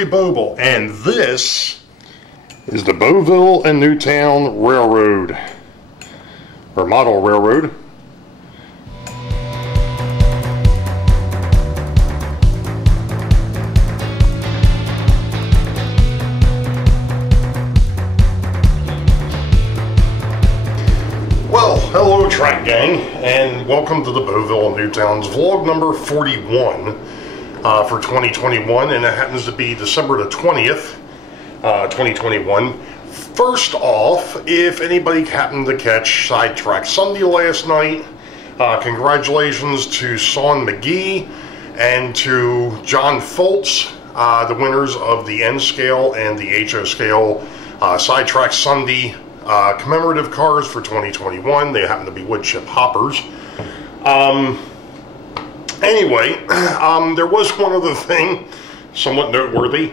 Ray Boeville, and this is the Boeville and Newtown Railroad, or model railroad. Well, hello track gang, and welcome to the Boeville and Newtown's vlog number 41 for 2021, and it happens to be December the 20th, 2021. First off, if anybody happened to catch Sidetrack Sunday last night, congratulations to Sean McGee and to John Foltz, the winners of the N scale and the HO scale Sidetrack Sunday commemorative cars for 2021. They happen to be wood chip hoppers. Anyway, there was one other thing, somewhat noteworthy.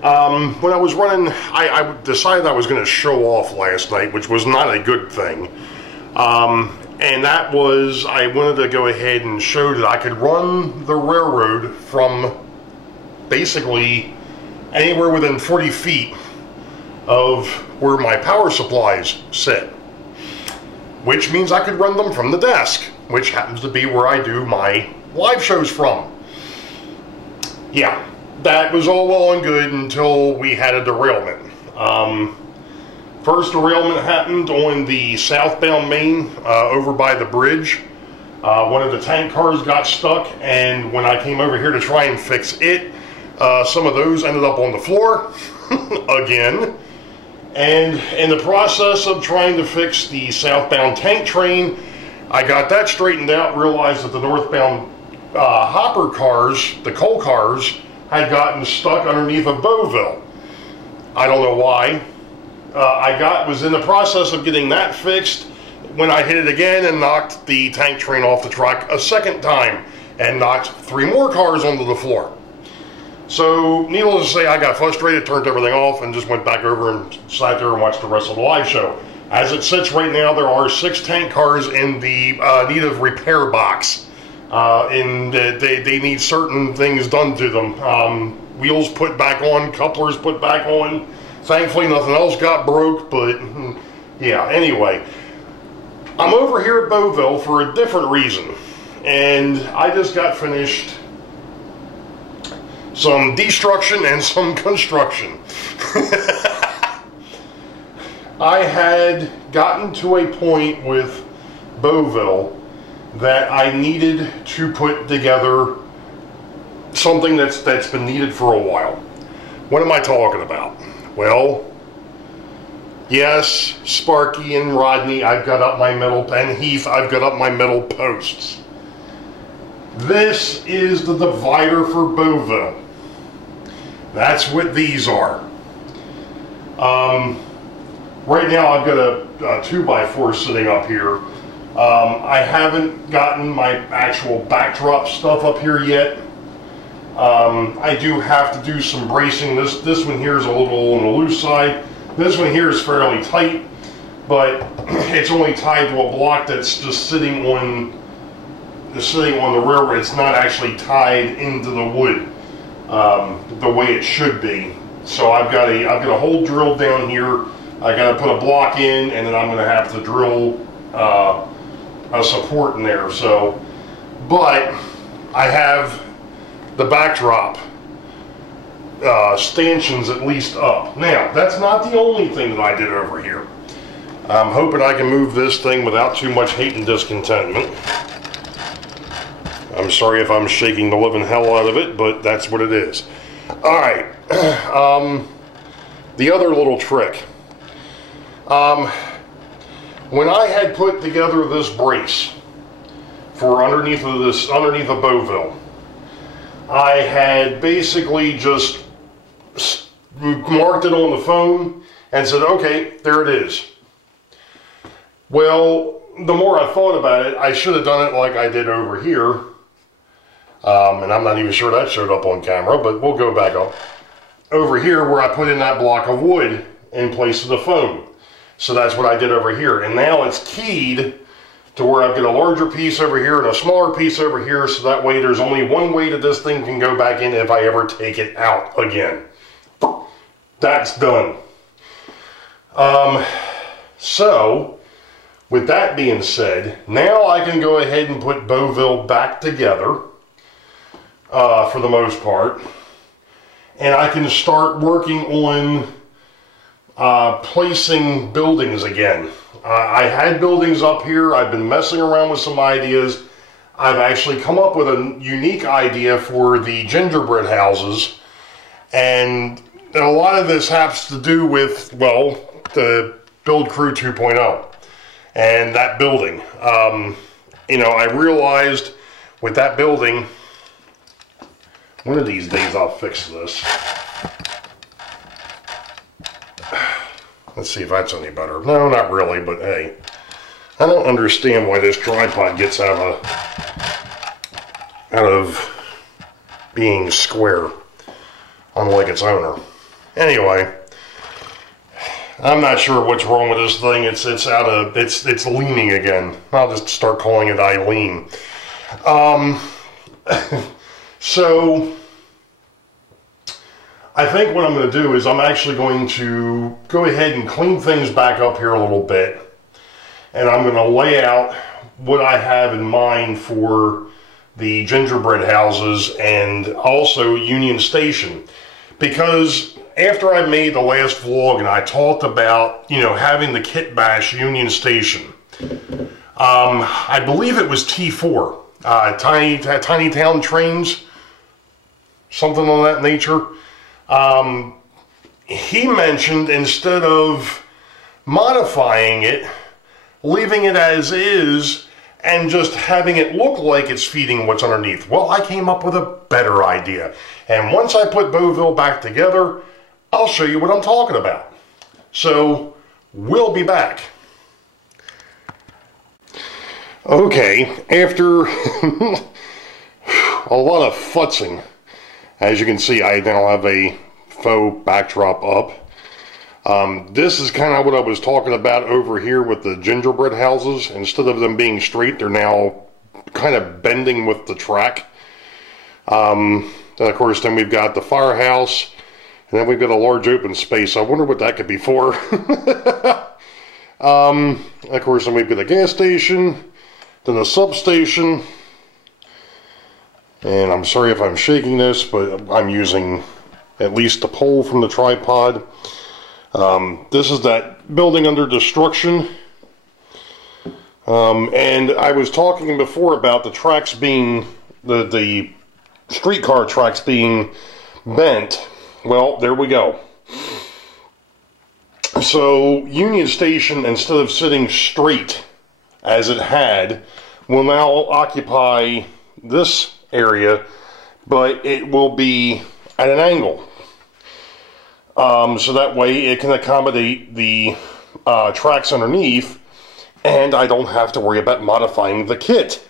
When I was running, I decided I was going to show off last night, which was not a good thing. And that was, I wanted to go ahead and show that I could run the railroad from basically anywhere within 40 feet of where my power supplies sit, which means I could run them from the desk, which happens to be where I do my live shows from. Yeah, that was all well and good until we had a derailment. First derailment happened on the southbound main over by the bridge. One of the tank cars got stuck, and when I came over here to try and fix it, some of those ended up on the floor again. And in the process of trying to fix the southbound tank train, I got that straightened out, realized that the northbound hopper cars, the coal cars, had gotten stuck underneath of Boeville. I don't know why. I was in the process of getting that fixed when I hit it again and knocked the tank train off the track a second time and knocked 3 more cars onto the floor. So, needless to say, I got frustrated, turned everything off, and just went back over and sat there and watched the rest of the live show. As it sits right now, there are 6 tank cars in the need of repair box. And they need certain things done to them. Wheels put back on, couplers put back on. Thankfully, nothing else got broke, but yeah, anyway. I'm over here at Boeville for a different reason. And I just got finished some destruction and some construction. I had gotten to a point with Boeville that I needed to put together something that's been needed for a while. What am I talking about? Well, yes, Sparky and Rodney, I've got up my metal, and Heath, I've got up my metal posts. This is the divider for Boeville. That's what these are. Right now I've got a 2x4 sitting up here. I haven't gotten my actual backdrop stuff up here yet. I do have to do some bracing. This one here is a little on the loose side. This one here is fairly tight, but it's only tied to a block that's just sitting on the railroad. It's not actually tied into the wood the way it should be. So I've got a hole drilled down here. I got to put a block in, and then I'm going to have to drill a support in there. So, but I have the backdrop stanchions at least up. Now, that's not the only thing that I did over here. I'm hoping I can move this thing without too much hate and discontentment. I'm sorry if I'm shaking the living hell out of it, but that's what it is. Alright, the other little trick. When I had put together this brace for underneath of Boeville, I had basically just marked it on the phone and said, okay, there it is. Well, the more I thought about it, I should have done it like I did over here. And I'm not even sure that showed up on camera, but we'll go back up. Over here where I put in that block of wood in place of the phone. So that's what I did over here. And now it's keyed to where I've got a larger piece over here and a smaller piece over here, so that way there's only one way that this thing can go back in if I ever take it out again. that's done. So, with that being said, now I can go ahead and put Boeville back together, for the most part. And I can start working on placing buildings again. I had buildings up here. I've been messing around with some ideas. I've actually come up with a unique idea for the gingerbread houses. And a lot of this has to do with, well, the Build Crew 2.0 and that building. You know, I realized with that building, one of these days I'll fix this. Let's see if that's any better. No, not really, but hey. I don't understand why this tripod gets out of being square, unlike its owner. Anyway, I'm not sure what's wrong with this thing. It's leaning again. I'll just start calling it Eileen. So I think what I'm going to do is I'm actually going to go ahead and clean things back up here a little bit. And I'm going to lay out what I have in mind for the gingerbread houses and also Union Station. Because after I made the last vlog and I talked about, you know, having the kit bash Union Station, I believe it was T4, Tiny Town Trains, something of that nature. He mentioned instead of modifying it, leaving it as is, and just having it look like it's feeding what's underneath. Well, I came up with a better idea. And once I put Boeville back together, I'll show you what I'm talking about. So, we'll be back. Okay, after a lot of futzing, as you can see, I now have a faux backdrop up. This is kind of what I was talking about over here with the gingerbread houses. Instead of them being straight, they're now kind of bending with the track. Then of course, then we've got the firehouse, and then we've got a large open space. I wonder what that could be for. Of course, then we've got a gas station, then a substation. And I'm sorry if I'm shaking this, but I'm using at least the pole from the tripod. This is that building under destruction. And I was talking before about the tracks being, the streetcar tracks being bent. Well, there we go. So, Union Station, instead of sitting straight as it had, will now occupy this area, but it will be at an angle. So that way it can accommodate the tracks underneath, and I don't have to worry about modifying the kit.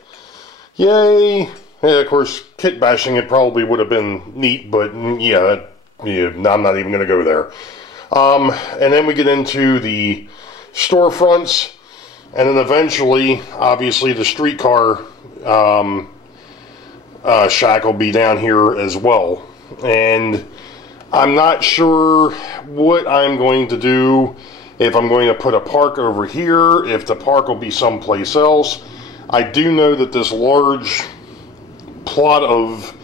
Yay! Yeah, of course, kit bashing it probably would have been neat, but yeah, I'm not even going to go there. And then we get into the storefronts, and then eventually, obviously, the streetcar shack will be down here as well. And I'm not sure what I'm going to do, if I'm going to put a park over here, if the park will be someplace else. I do know that this large plot of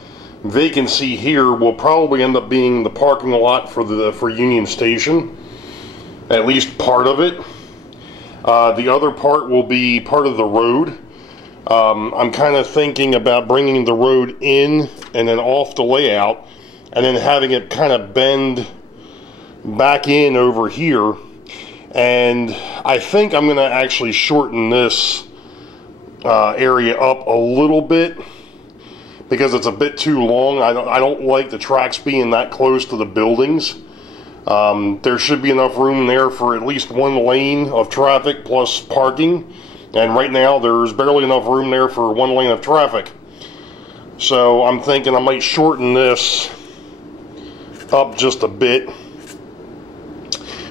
vacancy here will probably end up being the parking lot for Union Station, at least part of it. The other part will be part of the road. I'm kind of thinking about bringing the road in and then off the layout, and then having it kind of bend back in over here. And I think I'm going to actually shorten this area up a little bit, because it's a bit too long. I don't like the tracks being that close to the buildings. There should be enough room there for at least one lane of traffic plus parking. And right now there's barely enough room there for one lane of traffic. So I'm thinking I might shorten this up just a bit,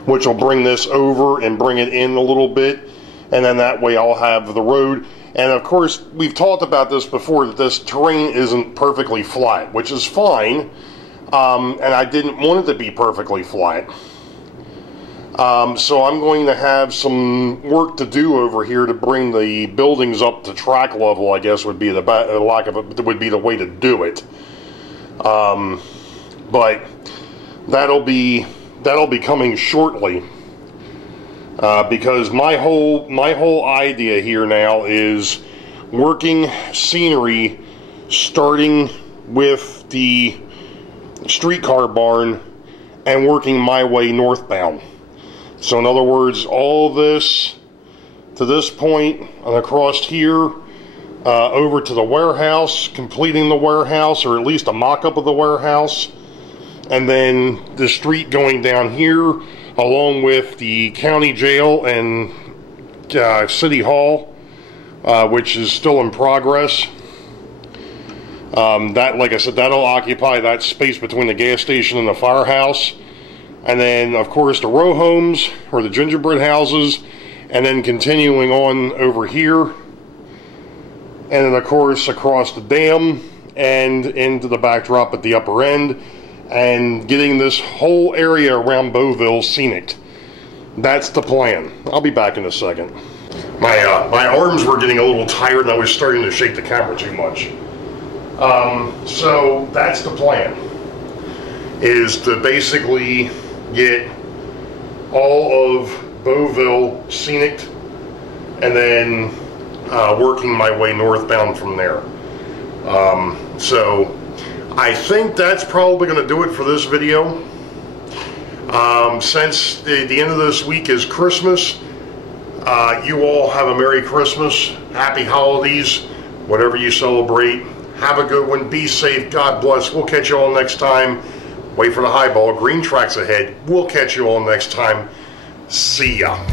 which will bring this over and bring it in a little bit. And then that way I'll have the road. And of course, we've talked about this before, that this terrain isn't perfectly flat, which is fine. and I didn't want it to be perfectly flat. So I'm going to have some work to do over here to bring the buildings up to track level, I guess would be the lack of it would be the way to do it. But that'll be coming shortly, because my whole idea here now is working scenery, starting with the streetcar barn and working my way northbound. So in other words, all this to this point and across here, over to the warehouse, completing the warehouse, or at least a mock-up of the warehouse, and then the street going down here, along with the county jail and city hall, which is still in progress. That, like I said, that'll occupy that space between the gas station and the firehouse. And then, of course, the row homes, or the gingerbread houses, and then continuing on over here. And then, of course, across the dam and into the backdrop at the upper end, and getting this whole area around Boeville scenic. That's the plan. I'll be back in a second. My arms were getting a little tired, and I was starting to shake the camera too much. So that's the plan, is to basically get all of Boeville scenic, and then working my way northbound from there. So I think that's probably going to do it for this video. Since the end of this week is Christmas, you all have a Merry Christmas, Happy Holidays, whatever you celebrate. Have a good one. Be safe. God bless. We'll catch you all next time. Wait for the highball. Green tracks ahead. We'll catch you all next time. See ya.